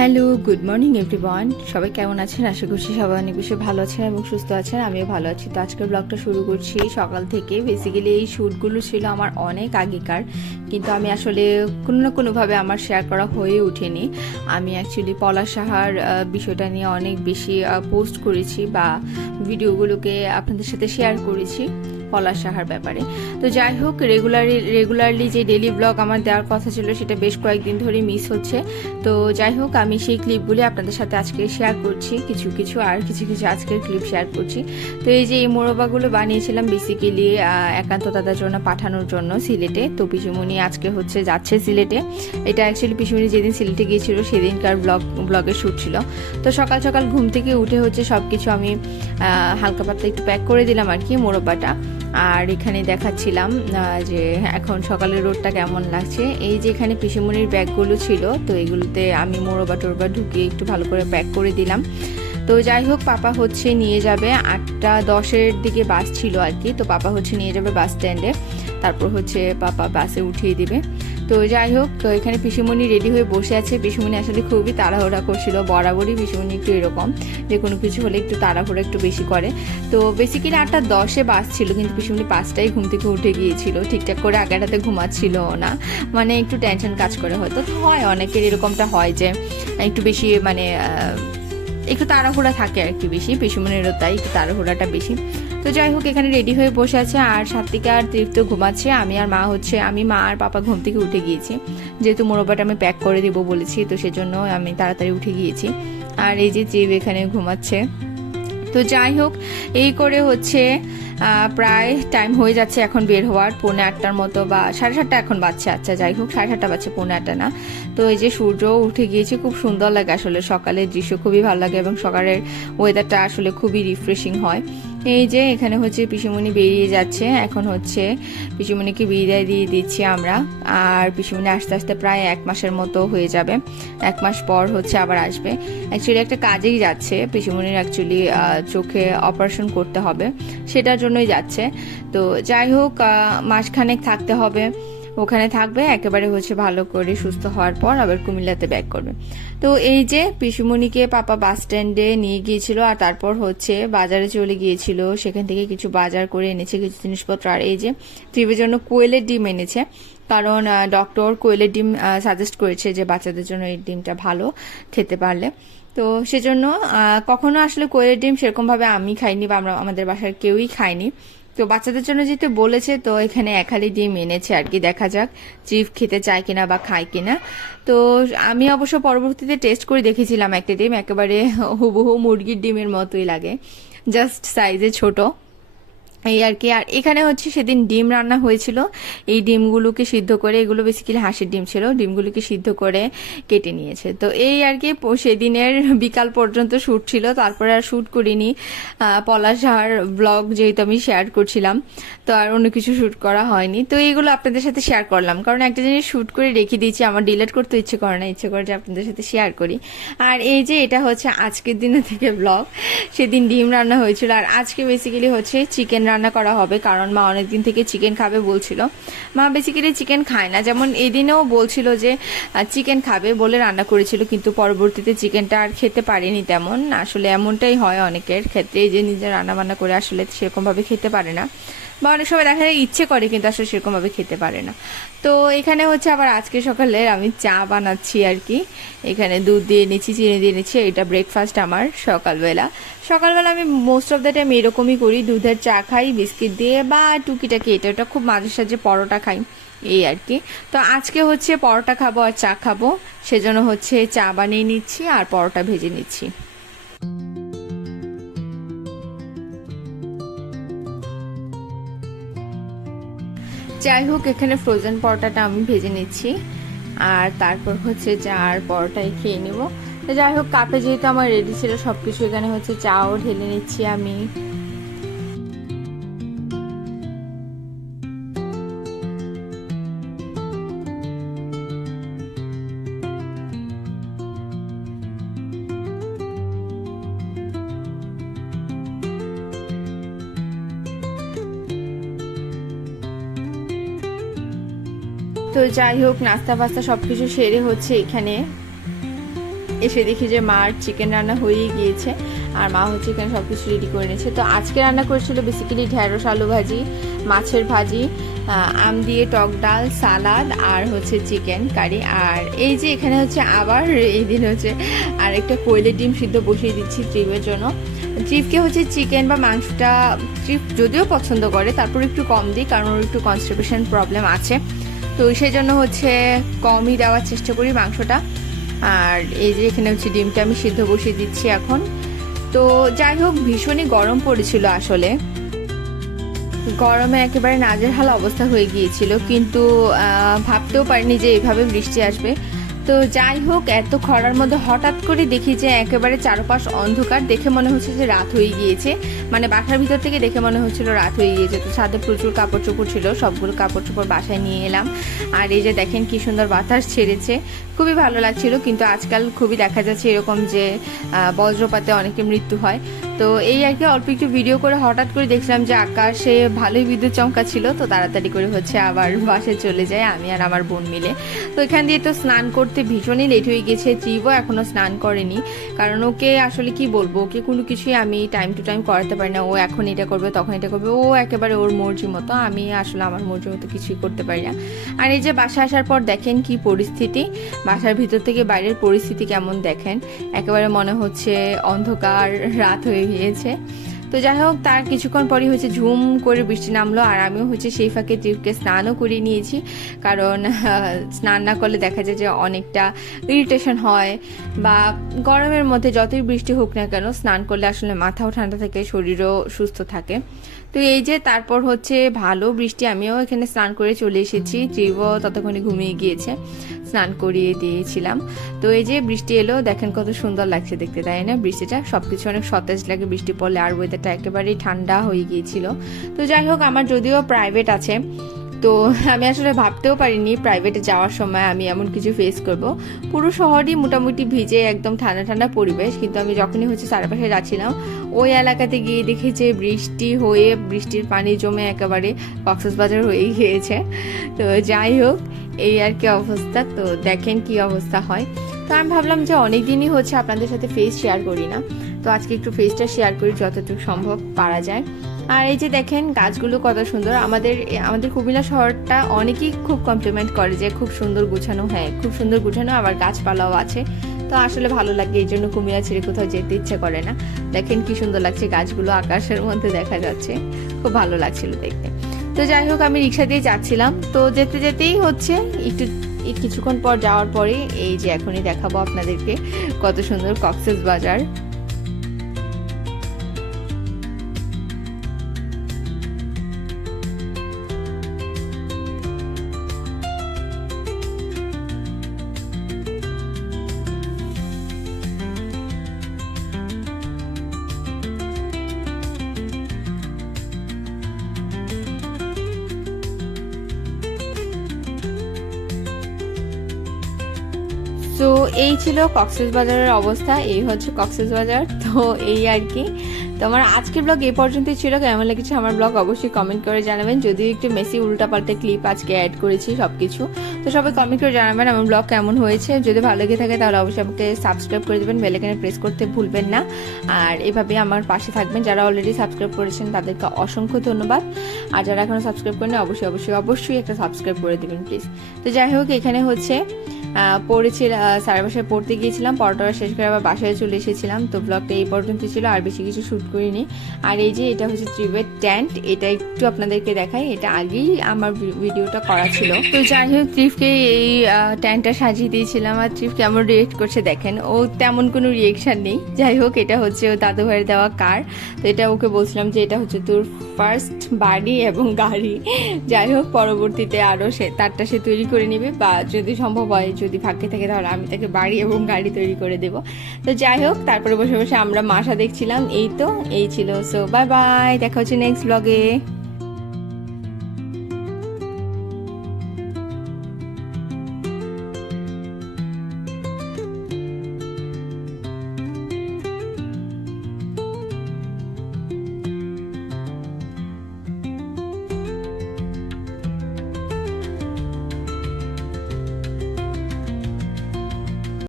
Hello good morning everyone সবাই কেমন আছেন? আশা করছি সবাই অনেক বেশি ভালো আছেন এবং সুস্থ আছেন। আমিও ভালো আছি। তো আজকের ব্লগটা শুরু করছি সকাল থেকে। বেসিক্যালি এই শ্যুটগুলো ছিল আমার অনেক আগেকার, কিন্তু আমি আসলে কোনো না কোনোভাবে আমার শেয়ার করা হয়ে ওঠেনি। আমি অ্যাকচুয়ালি পলাশ সাহার বিষয়টা নিয়ে অনেক বেশি পোস্ট করেছি বা ভিডিওগুলোকে আপনাদের সাথে শেয়ার করেছি। পলাশ সাহার ব্যাপারে। তো যাই হোক রেগুলারলি রেগুলারলি যে ডেলি ব্লগ আমার দেওয়ার কথা ছিল, সেটা বেশ কয়েকদিন ধরে মিস হচ্ছে। তো যাই হোক, আমি সেই ক্লিপগুলি আপনাদের সাথে আজকে শেয়ার করছি, কিছু কিছু আর কিছু কিছু আজকের ক্লিপ শেয়ার করছি। তো এই যে এই মোরবাগুলো বানিয়েছিলাম বেসিক্যালি একান্ত দাদার জন্য, পাঠানোর জন্য সিলেটে। তো পিসুমণি আজকে হচ্ছে যাচ্ছে সিলেটে। এটা অ্যাকচুয়ালি পিসুমণি যেদিন সিলেটে গিয়েছিল, সেদিনকার ব্লগ ব্লগের শ্যুট ছিল। তো সকাল সকাল ঘুম থেকে উঠে হচ্ছে সব কিছু আমি হালকা পাতলা একটু প্যাক করে দিলাম আর কি মোরব্বাটা। আর এখানে দেখাচ্ছিলাম যে এখন সকালের রোডটা কেমন লাগছে। এই যে এখানে পিসিমনির ব্যাগগুলো ছিল, তো এগুলোতে আমি মোরবা টোরবা ঢুকিয়ে একটু ভালো করে প্যাক করে দিলাম। তো যাই হোক, পাপা হচ্ছে নিয়ে যাবে। আটটা দশের দিকে বাস ছিল আর কি, তো পাপা হচ্ছে নিয়ে যাবে বাস স্ট্যান্ডে। তারপর হচ্ছে পাপা বাসে উঠিয়ে দিবে। তো যাই হোক, তো এখানে পিসিমণি রেডি হয়ে বসে আছে। পিসিমণি আসলে খুবই তাড়াহুড়া করছিল, বরাবরই পিসিমণি একটু এরকম যে কোনো কিছু হলে একটু তাড়াহুড়া একটু বেশি করে। তো বেসিক্যালি আটটা দশে বাস ছিল, কিন্তু পিসিমণি পাঁচটায় ঘুম থেকে উঠে গিয়েছিল। ঠিকঠাক করে আগাটাতে ঘুমাচ্ছিল না। মানে একটু টেনশন কাজ করে হয়তো। হয়, অনেকের এরকমটা হয় যে একটু বেশি মানে একটু তাড়াহুড়া থাকে আর কি বেশি পিসুমনেরও তাই একটু তাড়াহুড়াটা বেশি। তো যাই হোক, এখানে রেডি হয়ে বসে আছে আর সাত্বিকা আর তৃপ্ত ঘুমাচ্ছে, আমি আর মা হচ্ছে, আমি মা আর পাপা ঘুম থেকে উঠে গিয়েছি। যেহেতু মোরব্বাটা আমি প্যাক করে দেবো বলেছি, তো সেজন্য আমি তাড়াতাড়ি উঠে গিয়েছি। আর এই যে জিব এখানে ঘুমাচ্ছে তো যাই হোক, এই করে হচ্ছে প্রায় টাইম হয়ে যাচ্ছে এখন বের হওয়ার, পৌনে আটটার মতো বা সাড়ে সাতটা এখন বাচ্চা আচ্ছা যাই হোক, সাড়ে সাতটা বাচ্চা পৌনে আটটা না। তো এই যে সূর্য উঠে গিয়েছে, খুব সুন্দর লাগে আসলে সকালের দৃশ্য, খুবই ভালো লাগে এবং সকালের ওয়েদারটা আসলে খুবই রিফ্রেশিং হয়। এই যে এখানে হচ্ছে পিসুমণি বেরিয়ে যাচ্ছে। এখন হচ্ছে পিসুমণিকে বিদায় দিয়ে দিচ্ছি আমরা। আর পিসুমণি আস্তে আস্তে প্রায় এক মাসের মতো হয়ে যাবে। এক মাস পর হচ্ছে আবার আসবে। অ্যাকচুয়ালি একটা কাজেই যাচ্ছে। পিসুমণির অ্যাকচুয়ালি চোখে অপারেশন করতে হবে। সেটার জন্যই যাচ্ছে। তো যাই হোক মাসখানেক থাকতে হবে। ওখানে থাকবে, একেবারে হচ্ছে ভালো করে সুস্থ হওয়ার পর আবার কুমিল্লাতে ব্যাক করবে। তো এই যে পিসুমণিকে পাপা বাস স্ট্যান্ডে নিয়ে গিয়েছিল আর তারপর হচ্ছে বাজারে চলে গিয়েছিল, সেখান থেকে কিছু বাজার করে এনেছে, কিছু জিনিসপত্র। আর এই যে ত্রিবের জন্য কোয়েলের ডিম এনেছে, কারণ ডক্টর কোয়েলের ডিম সাজেস্ট করেছে যে বাচ্চাদের জন্য এই ডিমটা ভালো খেতে পারলে। তো সেজন্য কখনো আসলে কোয়েলের ডিম সেরকমভাবে আমি খাইনি বা আমরা, আমাদের বাসার কেউই খাইনি তো বাচ্চাদের জন্য যেহেতু বলেছে, তো এখানে একালি ডিম এনেছে আর কি, দেখা যাক চিফ খেতে চায় কিনা বা খায় কিনা। তো আমি অবশ্য পরবর্তীতে টেস্ট করে দেখেছিলাম একটা ডিম, একেবারে হুবহু মুরগির ডিমের মতোই লাগে, জাস্ট সাইজে ছোট। এই আর কি। আর এখানে হচ্ছে সেদিন ডিম রান্না হয়েছিল। এই ডিমগুলোকে সিদ্ধ করে, এগুলো বেসিক্যালি হাঁসের ডিম ছিল, ডিমগুলোকে সিদ্ধ করে কেটে নিয়েছে। তো এই আর কি সেদিনের বিকাল পর্যন্ত শ্যুট ছিল, তারপরে আর শ্যুট করিনি। পলাশ আর ব্লগ যেহেতু আমি শেয়ার করছিলাম, তো আর অন্য কিছু শ্যুট করা হয়নি। তো এইগুলো আপনাদের সাথে শেয়ার করলাম। কারণ একটা জিনিস শ্যুট করে রেখে দিয়েছি, আমার ডিলেট করতে ইচ্ছে করে না, ইচ্ছে করে যে আপনাদের সাথে শেয়ার করি। আর এই যে এটা হচ্ছে আজকের দিনে থেকে ব্লগ সেদিন ডিম রান্না হয়েছিল। আর আজকে বেসিক্যালি হচ্ছে চিকেন রান্না করা হবে, কারণ মা অনেকদিন থেকে চিকেন খাবে বলছিল। মা বেসিক্যালি চিকেন খায় না। যেমন এদিনেও বলছিল যে চিকেন খাবে বলে রান্না করেছিল, কিন্তু পরবর্তীতে চিকেনটা আর খেতে পারেনি তেমন। আসলে এমনটাই হয় অনেকের ক্ষেত্রে যে নিজে রান্না বান্না করে আসলে সেরকমভাবে খেতে পারে না। বা অনেক সময় দেখা যায় ইচ্ছে করে, কিন্তু আসলে সেরকমভাবে খেতে পারে না। তো এখানে হচ্ছে আবার আজকে সকালে আমি চা বানাচ্ছি আর কি। এখানে দুধ দিয়ে নিচ্ছি চিনি দিয়ে নিচ্ছি এটা ব্রেকফাস্ট আমার সকালবেলা। সকালবেলা আমি মোস্ট অফ দ্য টাইম এরকমই করি দুধের চা খাই, বিস্কিট দিয়ে বা টুকিটাকি, এটা ওটা খুব মাঝে সাঝে পরোটা খাই, এই আর কি। তো আজকে হচ্ছে পরোটা খাব আর চা খাব, সেজন্য হচ্ছে চা বানিয়ে নিচ্ছি আর পরোটা ভেজে নিচ্ছি। যাই হোক, এখানে ফ্রোজেন পরোটাটা আমি ভেজে নিচ্ছি, আর তারপর হচ্ছে চা আর পরোটাই খেয়ে নিব যাই হোক, কাপে যেহেতু আমার রেডি ছিল সব কিছু এখানে হচ্ছে চাও ঢেলে নিচ্ছি আমি। তো যাই হোক নাস্তা ফাস্তা সব কিছু সেরে হচ্ছে এখানে। এসে দেখি যে মার চিকেন রান্না হয়েই গিয়েছে আর মা হচ্ছে এখানে সব কিছু রেডি করে নিয়েছে। তো আজকে রান্না করেছিল বেসিক্যালি ঢ্যাঁড়স আলু ভাজি, মাছের ভাজি আম দিয়ে টক ডাল, সালাদ আর হচ্ছে চিকেন কারি আর এই যে এখানে হচ্ছে আবার এই দিন হচ্ছে আর একটা কোয়েলের ডিম সিদ্ধ বসিয়ে দিচ্ছি ট্রিপের জন্য। ট্রিপকে হচ্ছে চিকেন বা মাংসটা ট্রিপ যদিও পছন্দ করে, তারপর একটু কম দিই কারণ ওর একটু কনস্টিপেশন প্রবলেম আছে। তো সেই জন্য হচ্ছে কমই দেওয়ার চেষ্টা করি মাংসটা। আর এই যে এখানে হচ্ছে ডিমটা আমি সিদ্ধ বসিয়ে দিচ্ছি এখন। তো যাই হোক, ভীষণই গরম পড়েছিল আসলে। গরমে একেবারে নাজেরহাল অবস্থা হয়ে গিয়েছিল, কিন্তু ভাবতেও পারিনি যে এইভাবে বৃষ্টি আসবে। তো যাই হোক, এত খরার মধ্যে হঠাৎ করে দেখি যে একেবারে চারপাশ অন্ধকার দেখে মনে হচ্ছে যে রাত হয়ে গিয়েছে। মানে বাসার ভিতর থেকে দেখে মনে হচ্ছিল রাত হয়ে গিয়েছে। তো ছাদে প্রচুর কাপড় চোপড় ছিল, সবগুলো কাপড় চোপড় বাসায় নিয়ে এলাম। আর এই যে দেখেন কি সুন্দর বাতাস ছেড়েছে। খুবই ভালো লাগছিল, কিন্তু আজকাল খুবই দেখা যাচ্ছে এরকম যে বজ্রপাতে অনেকে মৃত্যু হয়। তো এই আর কি অল্প একটু ভিডিও করে হঠাৎ করে দেখলাম যে আকাশে ভালোই বিদ্যুৎ চমকা ছিল, তো তাড়াতাড়ি করে হচ্ছে আবার বাসে চলে যায় আমি আর আমার বোন মিলে। তো এখান দিয়ে তো স্নান করতে ভীষণই লেট হয়ে গেছে ত্রিবও এখনও স্নান করেনি। কারণ ওকে আসলে কি বলব, ওকে কোনো কিছুই আমি টাইম টু টাইম করাতে পারি না, ও এখন এটা করবে, তখন এটা করবে, ও একেবারে ওর মর্জি মতো, আমি আসলে আমার মর্জি মতো কিছুই করতে পারি না। আর এই যে বাসা আসার পর দেখেন কি পরিস্থিতি, বাসার ভিতর থেকে বাইরের পরিস্থিতি কেমন দেখেন, একেবারে মনে হচ্ছে অন্ধকার, রাত হয়ে গিয়েছে তো যাই হোক, তার কিছুক্ষণ পরই হচ্ছে ঝুম করে বৃষ্টি নামলো আর আমিও হচ্ছে সেই ফাঁকে টিপকে স্নানও করিয়ে নিয়েছি। কারণ স্নান না করলে দেখা যায় যে অনেকটা ইরিটেশন হয় বা গরমের মধ্যে যতই বৃষ্টি হোক না কেন, স্নান করলে আসলে মাথাও ঠান্ডা থাকে, শরীরও সুস্থ থাকে। তো এই যে তারপর হচ্ছে ভালো বৃষ্টি, আমিও এখানে স্নান করে চলে এসেছি। জীব ততক্ষণে ঘুমিয়ে গিয়েছে, স্নান করিয়ে দিয়েছিলাম। তো এই যে বৃষ্টি এলো, দেখেন কত সুন্দর লাগছে দেখতে, তাই না? বৃষ্টিটা সবকিছু অনেক সতেজ লাগে, বৃষ্টি পড়লে আর ওয়েদারটা একেবারেই ঠান্ডা হয়ে গিয়েছিল। তো যাই হোক, আমার যদিও প্রাইভেট আছে তো আমি আসলে ভাবতেও পারিনি প্রাইভেটে যাওয়ার সময় আমি এমন কিছু ফেস করব। পুরো শহরই মোটামুটি ভিজে একদম ঠান্ডা ঠান্ডা পরিবেশ, কিন্তু আমি যখনই হচ্ছে চারপাশে যাচ্ছিলাম, ওই এলাকাতে গিয়ে দেখি যে বৃষ্টি হয়ে বৃষ্টির পানি জমে একেবারে কক্সবাজার হয়ে গিয়েছে। তো যাই হোক, এই আর কি অবস্থা। তো দেখেন কি অবস্থা হয়। তো আমি ভাবলাম যে অনেক দিনই হচ্ছে আপনাদের সাথে ফেস শেয়ার করি না। তো আজকে একটু ফেসটা শেয়ার করি, যতটুকু সম্ভব পারা যায়। আর এই যে দেখেন গাছগুলো কত সুন্দর। আমাদের আমাদের কুমিল্লা শহরটা অনেকেই খুব কমপ্লিমেন্ট করে যে খুব সুন্দর গুছানো হ্যাঁ খুব সুন্দর গুছানো আবার গাছপালাও আছে। তো আসলে ভালো লাগে, এই জন্য কুমিল্লা ছেড়ে কোথাও যেতে ইচ্ছে করে না। দেখেন কি সুন্দর লাগছে গাছগুলো আকাশের মধ্যে দেখা যাচ্ছে। খুব ভালো লাগছিল দেখতে। তো যাই হোক, আমি রিক্সা দিয়ে যাচ্ছিলাম। তো যেতে যেতেই হচ্ছে, একটু কিছুক্ষণ পর যাওয়ার পরে এই যে এখনই দেখাবো আপনাদেরকে কত সুন্দর কক্সেস বাজার। তো এই ছিল কক্সেস বাজারের অবস্থা, এই হচ্ছে কক্সেস বাজার তো এই আর কি। তো আমার আজকের ব্লগ এই পর্যন্তই ছিল, কেমন লেগেছে আমার ব্লগ অবশ্যই কমেন্ট করে জানাবেন। যদিও একটু মেসি উল্টাপাল্টা ক্লিপ আজকে অ্যাড করেছি সব কিছু তো সবাই কমেন্ট করে জানাবেন আমার ব্লগ কেমন হয়েছে। যদি ভালো লেগে থাকে তাহলে অবশ্যই আমাকে সাবস্ক্রাইব করে দেবেন বেলাইকানে প্রেস করতে ভুলবেন না। আর এভাবে আমার পাশে থাকবেন, যারা অলরেডি সাবস্ক্রাইব করেছেন তাদেরকে অসংখ্য ধন্যবাদ। আর যারা এখনও সাবস্ক্রাইব করেন অবশ্যই অবশ্যই অবশ্যই একটা সাবস্ক্রাইব করে দেবেন প্লিজ তো যাই হোক, এখানে হচ্ছে আহ, পড়েছিল সাড়ে বাসায় পড়তে গিয়েছিলাম পড়াটা শেষ করে আবার বাসায় চলে এসেছিলাম। তো ব্লগটা এই পর্যন্ত ছিল আর বেশি কিছু শ্যুট করিনি। আর এই যে এটা হচ্ছে ত্রিবের ট্যান্ট এটা একটু আপনাদেরকে দেখাই। এটা আগেই আমার ভিডিওটা করা ছিল। তো যাই হোক ত্রিফকে এই ট্যান্টটা সাজিয়ে দিয়েছিলাম আর ত্রিফ কেমন রিয়েক্ট করছে দেখেন। ও তেমন কোনো রিয়েকশন নেই। যাই হোক এটা হচ্ছে ও দাদু ভাইয়ের দেওয়া কার তো এটা ওকে বলছিলাম যে এটা হচ্ছে তোর ফার্স্ট বাড়ি এবং গাড়ি। যাই হোক পরবর্তীতে আরও সে তারটা সে তৈরি করে নেবে বা যদি সম্ভব হয় যদি ভাগ্যে থাকে তাহলে আমি তাকে বাড়ি এবং গাড়ি তৈরি করে দেব। তো যাই হোক, তারপরে বসে বসে আমরা মাসা দেখছিলাম। এই তো, এই ছিল। সো বাই বাই দেখা হচ্ছে নেক্সট ব্লগে